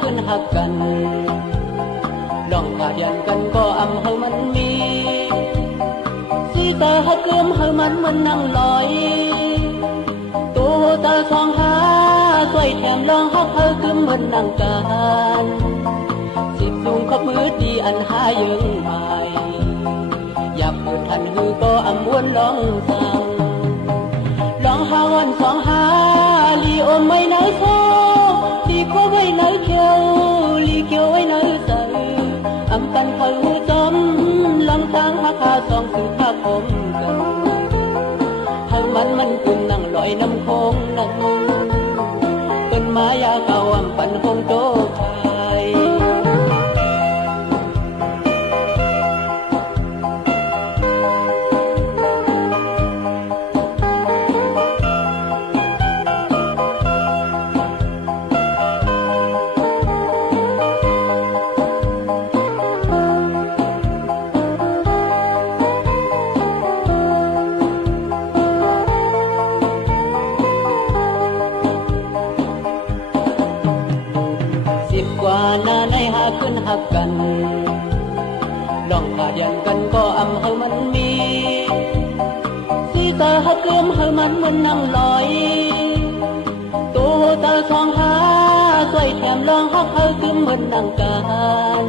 ขึ้นหักกันลองขาดยันกันก็อำเฮามันมีสีตาหักเลื่อมเฮามันนั่งลอยตัวตาสองหาสวยแถมลองฮักเฮาคือมันนั่งกันสิบลุงขบมือดีอันหายังใหม่อยากเปิดทันฮือก็อำวนลองสั่งลองหาวันสองหาลีโอไม่ไหนโซลีโคไว้ไหนเขียวลีเขียวไว้ไหนใสอำกันเขาจอมลองทางหาคาสองสือภาพผมกันเฮามันกลุ่มนั่งลอยน้ำโคงนั่งเป็นมายาเก่าอำปันคงโตไทยกว่าหน้าในหาขึ้นหักกันลองขาดยันกันก็อำเฮามันมีสีตาหักเลื่อมเฮามันนั่งลอยตัวตาสองหาสวยแถมลองฮักเฮาคือมันนั่งกัน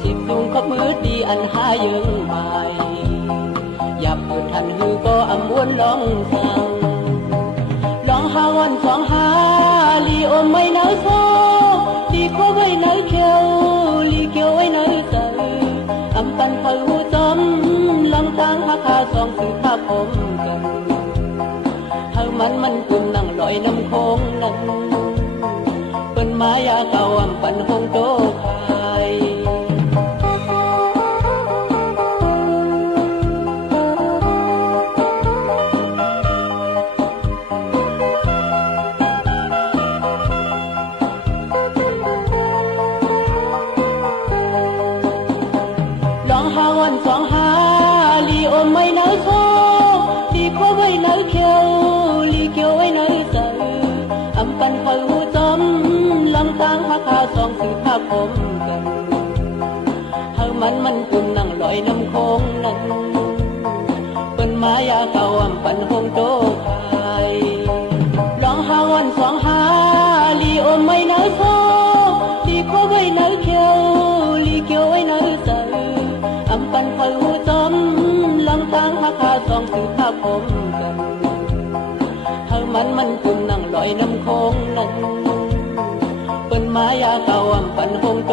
สิบลุงขบมือดีอันหายังใหม่อยากเปิดทันฮือก็อำวนลองสั่งลองหาวันสองหาลีโอไม่หนาวโซลีโคไว้ไหนเขียวลีเขียวไว้ไหนใสอำปันเขาจอมลำทางหาคาสองสือภาพผมกันเฮามันกลุ่มนั่งลอยน้ำโคงนั่งเป็นมายาเก่าอำปันคงโตไทยลองหาวันสองหาลีโอไม่ไหนโซลีโคไว้ไหนเขียวลีเขียวไว้ไหนใสอำปันเขาจอมลำทางหาคาสองสือภาพผมกันเฮามันกลุ่มนั่งลอยน้ำโคงนั่งเป็นมายาเก่าอำปันคงโตไทยลองหาวันสองหาลีโอไม่ไหนโซลีโคไว้ไหนเขียวลีเขียวไว้ไหนใสอำปันเขาจอมลำทางหาคาสองสือภาพผมกันเฮามันกลุ่มนั่งลอยน้ำโคงนั่งเป็นมายาเก่าอำปันคงโต